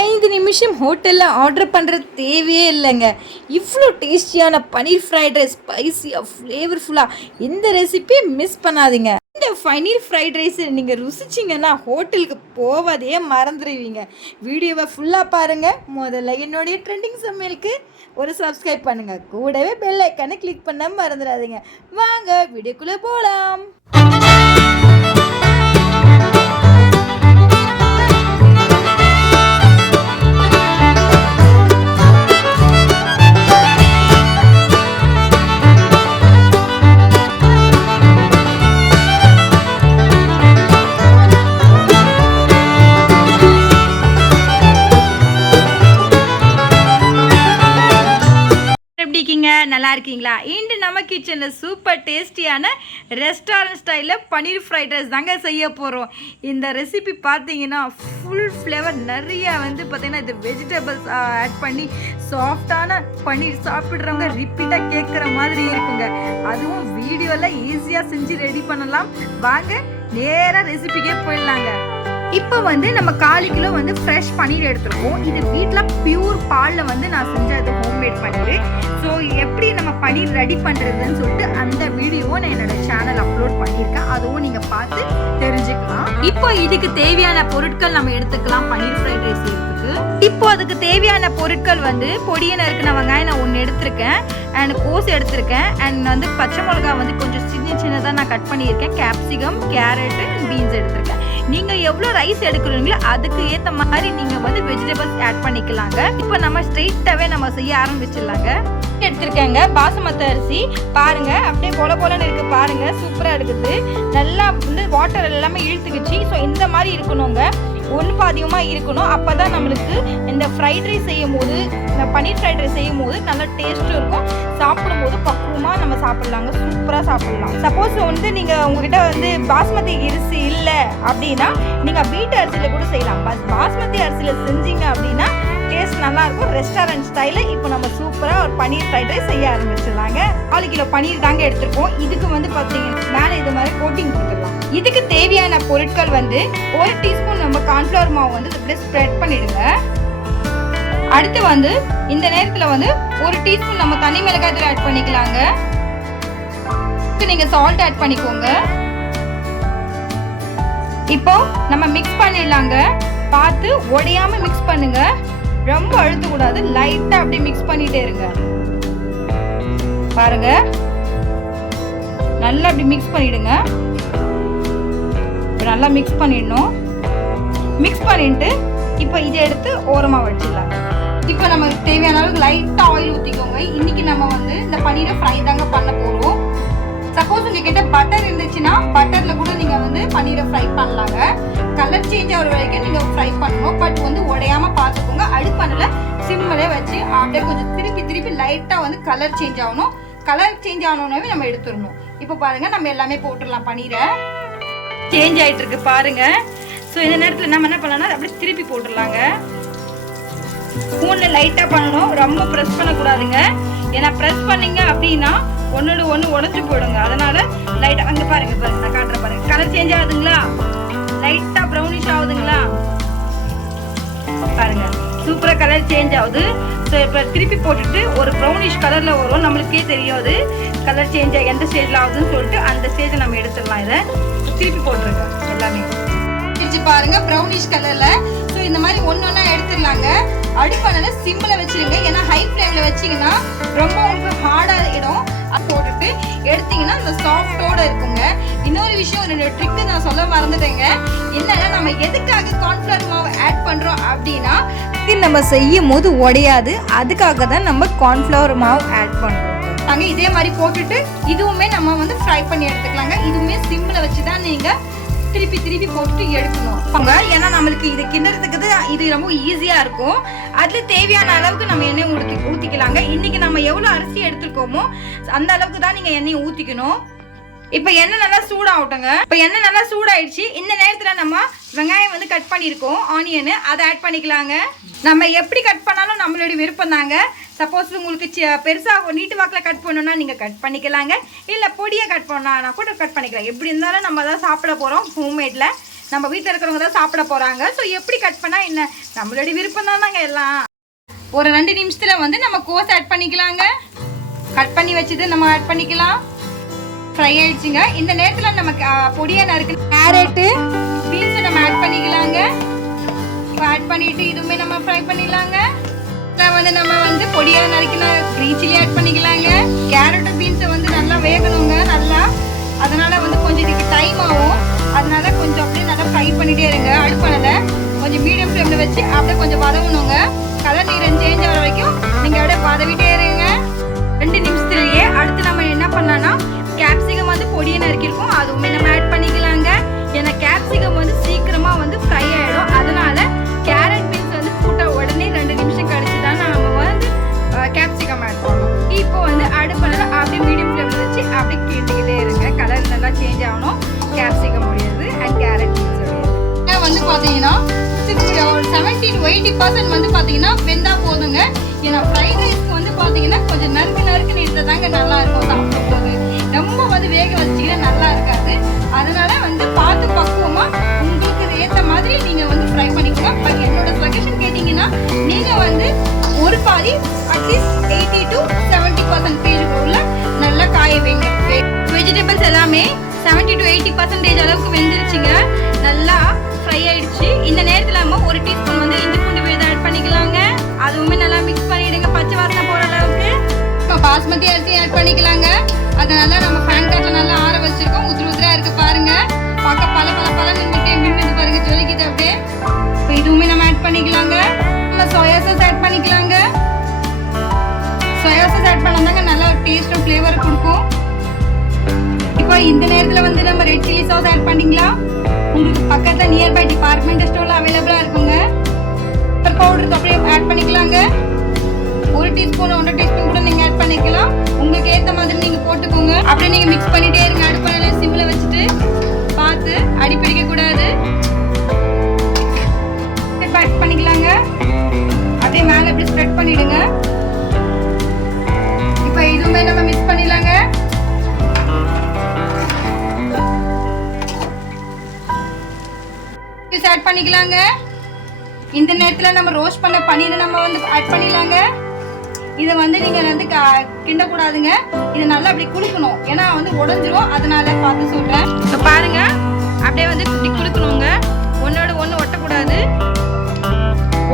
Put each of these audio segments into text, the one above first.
5 நிமிஷம் ஹோட்டலில் ஆர்டர் பண்ணுறது தேவையே இல்லைங்க. இவ்வளோ டேஸ்டியான பன்னீர் ஃப்ரைட் ரைஸ், ஸ்பைஸியாக ஃப்ளேவர்ஃபுல்லாக, இந்த ரெசிபியை மிஸ் பண்ணாதீங்க. இந்த பன்னீர் ஃப்ரைட் ரைஸ் நீங்கள் ருசிச்சிங்கன்னா ஹோட்டலுக்கு போவதே மறந்துடுவீங்க. வீடியோவை ஃபுல்லாக பாருங்கள். முதல்ல என்னுடைய ட்ரெண்டிங் சமையலுக்கு ஒரு சப்ஸ்கிரைப் பண்ணுங்கள். கூடவே பெல் ஐக்கானை கிளிக் பண்ண மறந்துடாதீங்க. வாங்க வீடியோக்குள்ளே போகலாம். நல்லா இருக்கீங்களா? இன்று நம்ம கிச்சனில் சூப்பர் டேஸ்டியான ரெஸ்டாரண்ட் ஸ்டைலில் பன்னீர் ஃப்ரைட் ரைஸ் தாங்க செய்ய போகிறோம். இந்த ரெசிபி பார்த்தீங்கன்னா ஃபுல் ஃப்ளேவர் நிறையா பார்த்தீங்கன்னா இது வெஜிடபிள்ஸ் ஆட் பண்ணி சாஃப்டான பன்னீர் சாப்பிட்றவங்க ரிப்பீட்டாக கேட்குற மாதிரி இருக்குங்க. அதுவும் வீடியோவில் ஈஸியாக செஞ்சு ரெடி பண்ணலாம். வாங்க நேராக ரெசிபிக்கே போயிடலாங்க. இப்போ நம்ம 1/4 கிலோ ஃப்ரெஷ் பன்னீர் எடுத்துருக்கோம். இது வீட்டில் பியூர் பாலில் நான் செஞ்சது ஹோம்மேட் பன்னீர். ஸோ எப்படி நம்ம பன்னீர் ரெடி பண்ணுறதுன்னு சொல்லிட்டு அந்த வீடியோவை நான் என்னோட சேனல் அப்லோட் பண்ணியிருக்கேன். அதுவும் நீங்கள் பார்த்து தெரிஞ்சுக்கலாம். இப்போ இதுக்கு தேவையான பொருட்கள் நம்ம எடுத்துக்கலாம். பன்னீர் ஃப்ரைட் ரைஸ் செய்யறதுக்கு இப்போ அதுக்கு தேவையான பொருட்கள் பொடியை நறுக்கின வெங்காயம் நான் 1 எடுத்திருக்கேன், அண்ட் கோஸ் எடுத்திருக்கேன், அண்ட் பச்சை மிளகா கொஞ்சம் சின்னதாக நான் கட் பண்ணியிருக்கேன், கேப்சிகம், கேரட்டு, பீன்ஸ் எடுத்திருக்கேன். நீங்கள் எவ்வளோ ரைஸ் எடுக்கிறீங்களோ அதுக்கு ஏற்ற மாதிரி நீங்கள் வெஜிடபிள்ஸ் ஆட் பண்ணிக்கலாங்க. இப்போ நம்ம ஸ்ட்ரெயிட்டாகவே நம்ம செய்ய ஆரம்பிச்சிடலாங்க. எடுத்திருக்கேங்க பாசுமதி அரிசி. பாருங்க அப்படியே போல போலன்னு இருக்கு. பாருங்க சூப்பராக இருக்குது. நல்லா வாட்டர் எல்லாமே இழுத்துக்குச்சு. ஸோ இந்த மாதிரி இருக்கணுங்க, ஒன்று பாதியமாக இருக்கணும். அப்போ தான் நம்மளுக்கு இந்த ஃப்ரைட் ரைஸ் செய்யும் போது, இந்த பன்னீர் ஃப்ரைட் ரைஸ் செய்யும் போது நல்லா டேஸ்ட்டும் இருக்கும். சாப்பிடும்போது பக்குவமாக நம்ம சாப்பிட்லாங்க, சூப்பராக சாப்பிட்லாம். சப்போஸ் நீங்கள் உங்ககிட்ட பாஸ்மதி அரிசி இல்லை அப்படின்னா நீங்கள் வீட்டு அரிசியில் கூட செய்யலாம். பாஸ்மதி அரிசியில் செஞ்சீங்க அப்படின்னா டேஸ்ட் நல்லா இருக்கும், ரெஸ்டாரண்ட் ஸ்டைலில். இப்போ நம்ம சூப்பராக ஒரு பன்னீர் ஃப்ரைட் ரைஸ் செய்ய ஆரம்பிச்சிடலாங்க. 4 கிலோ பன்னீர் தாங்க எடுத்துருக்கோம். இதுக்கு பார்த்தீங்கன்னா மேலே இது மாதிரி கோட்டிங் கொடுத்துடலாம். இதுக்கு தேவையான பொருட்கள் 1 டீஸ்பூன் நம்ம கார்ன்ஃப்ளவர் மாவு இப்படி ஸ்ப்ரெட் பண்ணிடுங்க. அடுத்து இந்த நேரத்தில் 1 டீஸ்பூன் நம்ம தனி மிளகாய் தூள் ஆட் பண்ணிக்கலாங்க. நீங்க சால்ட் ஆட் பண்ணிக்கோங்க. இப்போ நம்ம மிக்ஸ் பண்ணிடலாங்க. பார்த்து உடையாம மிக்ஸ் பண்ணுங்க, ரொம்ப அழுத்தக்கூடாது. லைட்டா அப்படியே மிக்ஸ் பண்ணிட்டே இருங்க. பாருங்க நல்லா அப்படி மிக்ஸ் பண்ணிடுங்க. நல்லா மிக்ஸ் பண்ணிடணும். மிக்ஸ் பண்ணிட்டு இப்போ இதை எடுத்து ஓரமாக வச்சிடலாம். இப்போ நமக்கு தேவையான அளவுக்கு லைட்டாக ஆயில் ஊற்றிக்கோங்க. இன்னைக்கு நம்ம இந்த பன்னீரை ஃப்ரை தாங்க பண்ண போகிறோம். சப்போஸ் உங்ககிட்ட பட்டர் இருந்துச்சுன்னா பட்டரில் கூட நீங்கள் பன்னீரை ஃப்ரை பண்ணலாங்க. கலர் சேஞ்ச் ஆகிற வரைக்கும் நீங்கள் ஃப்ரை பண்ணணும். பட் உடையாமல் பார்த்துக்கோங்க. அடுப்பணில் சிம்மிலே வச்சு அப்படியே கொஞ்சம் திருப்பி லைட்டாக கலர் சேஞ்ச் ஆகணும். கலர் சேஞ்ச் ஆனோடனே நம்ம எடுத்துடணும். இப்போ பாருங்கள் நம்ம எல்லாமே போட்டுடலாம். பன்னீரை சேஞ்ச் ஆகிட்டு இருக்கு பாருங்க. ஸோ இந்த நேரத்தில் நம்ம என்ன பண்ணலாம்னா அப்படியே திருப்பி போட்டுடலாங்க. ஸ்பூனில் லைட்டாக பண்ணணும், ரொம்ப ப்ரெஸ் பண்ணக்கூடாதுங்க. ஏன்னா ப்ரெஸ் பண்ணீங்க அப்படின்னா ஒன்னோட ஒன்று உடஞ்சி போயிடுங்க. அதனால லைட்டாக அங்கே பாருங்க நான் காட்டுறேன் பாருங்க. கலர் சேஞ்ச் ஆகுதுங்களா? லைட்டாக ப்ரௌனிஷ் ஆகுதுங்களா? பாருங்க சூப்பராக கலர் சேஞ்ச் ஆகுது. ஸோ இப்போ திருப்பி போட்டுட்டு ஒரு ப்ரௌனிஷ் கலரில் வரும். நம்மளுக்கே தெரியாது கலர் சேஞ்ச் ஆகி எந்த ஸ்டேஜில் ஆகுதுன்னு சொல்லிட்டு அந்த ஸ்டேஜை நம்ம எடுத்துடலாம். இதை திருப்பி போட்டுருக்கேன் எல்லாமே பாருங்க ப்ரௌனிஷ் கலர்ல. ஸோ இந்த மாதிரி ஒன்னொன்னா எடுத்துடலாங்க. அடுப்பணில் சிம்மில் வச்சிருங்க. ஏன்னா ஹை ஃப்ளேமில் வச்சிங்கன்னா ரொம்ப உங்களுக்கு ஹார்டாக இடம். அது போட்டுட்டு எடுத்தீங்கன்னா அந்த சாஃப்டோட இருக்குங்க. இன்னொரு விஷயம், 2 ட்ரிக்கு நான் சொல்ல மறந்துட்டேங்க. என்னன்னா நம்ம எதுக்காக கார்ன்ஃப்ளவர் மாவு ஆட் பண்ணுறோம் அப்படின்னா நம்ம செய்யும் போது உடையாது. அதுக்காக தான் நம்ம கார்ன்ஃப்ளவர் மாவு ஆட் பண்ணுறோம். நாங்கள் இதே மாதிரி போட்டுட்டு இதுவுமே நம்ம ஃப்ரை பண்ணி எடுத்துக்கலாங்க. இதுவுமே சிம்மில் வச்சு தான் நீங்கள் திருப்பி போட்டு எடுக்கணும். ஏன்னா நம்மளுக்கு இது கிண்டுறதுக்கு இது ரொம்ப ஈஸியா இருக்கும். அதுல தேவையான அளவுக்கு நம்ம எண்ணெய் ஊத்திக்கலாங்க. இன்னைக்கு நம்ம எவ்வளவு அரிசி எடுத்துருக்கோமோ அந்த அளவுக்கு தான் நீங்க எண்ணெய் ஊத்திக்கணும். இப்போ எண்ணெய் நல்லா சூடாகட்டுங்க. இப்போ எண்ணெய் நல்லா சூடாயிடுச்சு. இந்த நேரத்தில் நம்ம வெங்காயம் கட் பண்ணியிருக்கோம், ஆனியனு, அதை ஆட் பண்ணிக்கலாங்க. நம்ம எப்படி கட் பண்ணாலும் நம்மளுடைய விருப்பம் தாங்க. சப்போஸ் உங்களுக்கு பெருசாக நீட்டு வாக்கில் கட் பண்ணணும்னா நீங்கள் கட் பண்ணிக்கலாங்க. இல்லை பொடியை கட் பண்ணால் கூட கட் பண்ணிக்கலாம். எப்படி இருந்தாலும் நம்ம தான் சாப்பிட போகிறோம் ஹோம்மேடில். நம்ம வீட்டில் இருக்கிறவங்க தான் சாப்பிட போகிறாங்க. ஸோ எப்படி கட் பண்ணால் என்ன, நம்மளுடைய விருப்பம் தானாங்க எல்லாம். ஒரு 2 நிமிஷத்தில் வந்து நம்ம கோஸ் ஆட் பண்ணிக்கலாங்க. கட் பண்ணி வச்சுட்டு நம்ம ஆட் பண்ணிக்கலாம். ஃப்ரை ஆயிடுச்சுங்க. இந்த நேரத்தில் நம்ம பொடியாக நறுக்கு கேரட்டு பீன்ஸை நம்ம ஆட் பண்ணிக்கலாங்க. ஆட் பண்ணிட்டு இதுவுமே நம்ம ஃப்ரை பண்ணிடலாங்க. வந்து நம்ம வந்து பொடியாக நறுக்கின க்ரீன் சில்லி ஆட் பண்ணிக்கலாங்க. கேரட்டும் பீன்ஸை வந்து நல்லா வேகணுங்க நல்லா, அதனால வந்து கொஞ்சம் இதுக்கு டைம் ஆகும். அதனால கொஞ்சம் அப்படியே நல்லா ஃப்ரை பண்ணிட்டே இருங்க. அடுப்பானல கொஞ்சம் மீடியம் ஃப்ளேமில் வச்சு அப்படியே கொஞ்சம் வதவணுங்க. கலர் நீரம் சேஞ்ச் ஆகிற வரைக்கும் நீங்கள் அப்படியே வதவிட்டே இருங்க. 2 நிமிஷத்துலேயே அடுத்து நம்ம என்ன பண்ணலாம்னா கேப்சிகம் வந்து பொடியை நறுக்கிருக்கோம், அதுவுமே நம்ம ஆட் பண்ணிக்கலாங்க. ஏன்னா கேப்சிகம் வந்து சீக்கிரமாக வந்து ஃப்ரை ஆகிடும். அதனால கேரட் பீன்ஸ் வந்து போட்ட உடனே 2 நிமிஷம் கழிச்சு தான் நம்ம வந்து கேப்சிகம் ஆட் பண்ணணும். இப்போ வந்து அடுப்பில் அப்படியே மீடியம் ஃப்ளேமில் வச்சு அப்படியே கேட்டுக்கிட்டே இருங்க. கலர் நல்லா சேஞ்ச் ஆகணும். கேப்சிகம் முடியாது அண்ட் கேரட் பீன்ஸ் முடியாது. வந்து பார்த்தீங்கன்னா 70 to 80% வந்து பார்த்தீங்கன்னா வெந்தா போதுங்க. ஏன்னா ஃப்ரைட் ரைஸ்க்கு வந்து பார்த்தீங்கன்னா கொஞ்சம் நறுக்குன்னு இருந்தாதாங்க நல்லா இருக்கும் சாப்பிடும் போது. ரொம்ப வந்து வேக வச்சிங்கன்னா நல்லா இருக்காது. அதனால வந்து பார்த்து பக்குவமாக உங்களுக்கு ஏற்ற மாதிரி நீங்கள் வந்து ஃப்ரை பண்ணிக்கலாம். பட் என்னோட சஜஷன் கேட்டிங்கன்னா நீங்கள் வந்து ஒரு பாதி அட்லீஸ்ட் 80 to 70% உள்ள நல்லா காய வைங்க. வெஜிடபிள்ஸ் எல்லாமே 70 to 80% அளவுக்கு வெந்துருச்சுங்க. நல்லா ஃப்ரை ஆயிடுச்சு. இந்த நேரத்தில் நம்ம 1 டீஸ்பூன் வந்து இஞ்சி பூண்டு விழுது ஆட் பண்ணிக்கலாங்க. அதுவுமே நல்லா மிக்ஸ் பண்ணிவிடுங்க பச்சை வாசனை போகிற அளவுக்கு. இப்போ பாஸ்மதி அரிசி ஆட் பண்ணிக்கலாங்க. அதனால நம்ம ஃபேன் காட்டில் நல்லா ஆற வச்சுருக்கோம். உதிரா இருக்குது பாருங்கள். பார்க்க பல நின்றுட்டே மின்னுது பாருங்கள், ஜொலிக்குது அப்படியே. இப்போ இதுவுமே நம்ம ஆட் பண்ணிக்கலாங்க. நம்ம சோயா சாஸ் ஆட் பண்ணிக்கலாங்க. சோயா சாஸ் ஆட் பண்ணாதாங்க நல்லா டேஸ்ட்டும் ஃப்ளேவர் கொடுக்கும். இப்போ இந்த நேரத்தில் வந்து நம்ம ரெட் சில்லி சாஸ் ஆட் பண்ணிங்களா, உங்களுக்கு பக்கத்தில் நியர்பை டிபார்ட்மெண்ட் ஸ்டோரில் அவைலபிளாக இருக்குங்க. பெப்பர் பவுடருக்கு அப்படியே ஆட் பண்ணிக்கலாங்க. 1 டீஸ்பூன் 1.5 டீஸ்பூன் கூட நீங்கள் ஆட் பண்ணிக்கலாம். உங்களுக்கு ஏற்ற மாதிரி நீங்கள் போட்டுக்கோங்க. அப்படியே நீங்கள் மிக்ஸ் பண்ணிகிட்டே இருங்க. அடுப்பான சிம்மில் வச்சுட்டு பார்த்து அடிப்பிடிக்க கூடாது. ஆட் பண்ணிக்கலாங்க. அப்படியே மேலே இப்படி ஸ்ப்ரெட் பண்ணிவிடுங்க. இப்போ இதுவுமே நம்ம மிக்ஸ் பண்ணிடலாங்க. ஆட் பண்ணிக்கலாங்க. இந்த நேரத்தில் நம்ம ரோஸ்ட் பண்ண பன்னீரை நம்ம வந்து ஆட் பண்ணிடலாங்க. இதை வந்து நீங்கள் வந்து கிண்டக்கூடாதுங்க. இதை நல்லா அப்படி குலுக்கணும். ஏன்னா வந்து உடஞ்சிரும். அதனால பார்த்து சொல்கிறேன். இப்போ பாருங்க, அப்படியே வந்து இப்படி குலுக்கணுங்க. ஒன்னோட ஒன்று ஒட்டக்கூடாது,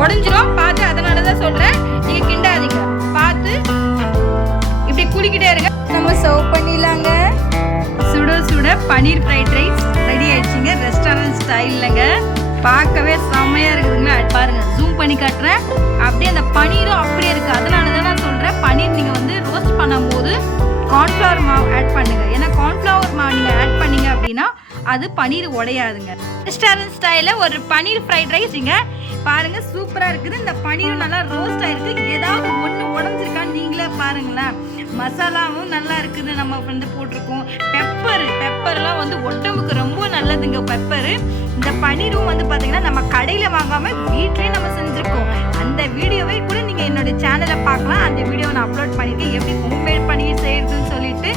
உடஞ்சிரும். பார்த்து அதனால தான் சொல்கிறேன், நீங்கள் கிண்டாதீங்க. பார்த்து இப்படி குலுக்கிட்டே இருங்க. நம்ம சர்வ் பண்ணிடலாங்க. சுட சுட பன்னீர் ஃப்ரைட் ரைஸ் ரெடி ஆயிடுச்சுங்க. ரெஸ்டாரண்ட் ஸ்டைல்லங்க. பார்க்கவே செம்மையாக இருக்குதுங்களா. பாருங்க, ஜூம் பண்ணி காட்டுறேன். அப்படியே அந்த பன்னீரும் அப்படியே இருக்குது. அதனால தான் நான் சொல்கிறேன், பன்னீர் நீங்கள் வந்து ரோஸ்ட் பண்ணும்போது கார்ன்ஃப்ளவர் மாவு ஆட் பண்ணுங்கள். ஏன்னா கார்ன்ஃப்ளவர் மாவு நீங்கள் ஆட் பண்ணீங்க அப்படின்னா அது பன்னீர் உடையாதுங்க. ரெஸ்டாரண்ட் ஸ்டைலில் ஒரு பன்னீர் ஃப்ரைட் ரைஸுங்க. பாருங்கள், சூப்பராக இருக்குது. இந்த பன்னீரும் நல்லா ரோஸ்ட் ஆகிருக்கு. ஏதாவது ஒன்று உடஞ்சிருக்கான்னு நீங்களே பாருங்களேன். மசாலாவும் நல்லா இருக்குது. நம்ம வந்து போட்டிருக்கோம் பெப்பர்லாம் வந்து உடம்புக்கு ரொம்ப நல்லதுங்க பெப்பரு. இந்த பன்னீரும் வந்து பார்த்தீங்கன்னா நம்ம கடையில் வாங்காமல் வீட்டிலே நம்ம செஞ்சுருக்கோம். அந்த வீடியோவை கூட நீங்கள் என்னோட சேனலை பார்க்கலாம். அந்த வீடியோவை நான் அப்லோட் பண்ணியிருக்கேன், எப்படி ஹோம்மேட் பன்னீர் செய்யறதுன்னு சொல்லிட்டு.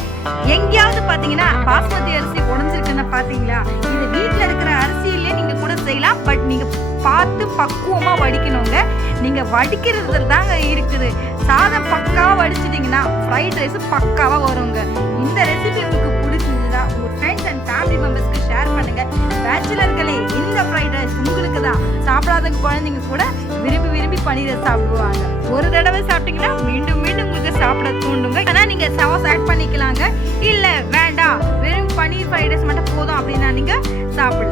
எங்கேயாவது பார்த்தீங்கன்னா பாஸ்மதி அரிசி உடஞ்சிருக்குன்னு பார்த்தீங்களா, இது வீட்டில் இருக்கிற அரிசியிலே நீங்கள் கூட செய்யலாம். பட் நீங்கள் பார்த்து பக்குவமாக வடிக்கணுங்க. நீங்கள் வடிக்கிறது தாங்க இருக்குது. சாதம் பக்காவாக வடிச்சிட்டிங்கன்னா ஃப்ரைட் ரைஸ் பக்காவாக வருங்க. இந்த ரெசிபி உங்களுக்கு பிடிச்சிருந்தா உங்கள் ஃப்ரெண்ட்ஸ் அண்ட் ஃபேமிலி மெம்பர்ஸ்க்கு ஷேர் பண்ணுங்கள். பேச்சுலர்களே, இந்த ஃப்ரைட் ரைஸ் உங்களுக்கு தான். சாப்பிடாத குழந்தைங்க கூட விரும்பி பன்னீர் சாப்பிடுவாங்க. ஒரு தடவை சாப்பிட்டீங்கன்னா மீண்டும் உங்களுக்கு சாப்பிட தூண்டுங்க. ஆனால் நீங்கள் சாஸ் ஆட் பண்ணிக்கலாங்க. இல்லை வேண்டாம், வெறும் பன்னீர் ஃப்ரைட் ரைஸ் மட்டும் போதும் அப்படின்னா நீங்கள்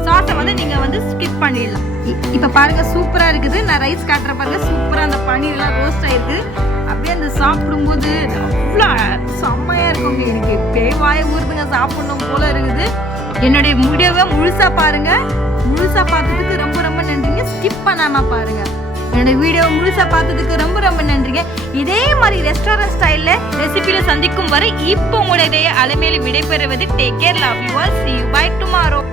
சாஸை வந்து நீங்கள் வந்து ஸ்கிப் பண்ணிடலாம். இப்போ பாருங்கள், சூப்பராக இருக்குது. நான் ரைஸ் காட்டுற பாருங்க, சூப்பராக அந்த பன்னீர்லாம் ரோஸ்ட் ஆகிருக்கு. அப்படியே அந்த சாப்பிடும்போது அவ்வளோ செம்மையாக இருக்குங்க. எனக்கு பேவாய ஊறுதுங்க, சாப்பிடணும் போல இருக்குது. என்னுடைய வீடியோவை முழுசாக பாருங்கள். முழுசாக பார்த்ததுக்கு ரொம்ப நன்றிங்க. ஸ்கிப் பண்ணாமல் பாருங்கள். என்னோட வீடியோவை முழுசாக பார்த்ததுக்கு ரொம்ப நன்றிங்க. இதே மாதிரி ரெஸ்டாரண்ட் ஸ்டைலில் ரெசிபியில் சந்திக்கும் வரை இப்போ உங்களுடைய அலமேலு விடைபெறுவது. Take care, love you all, see you, bye tomorrow.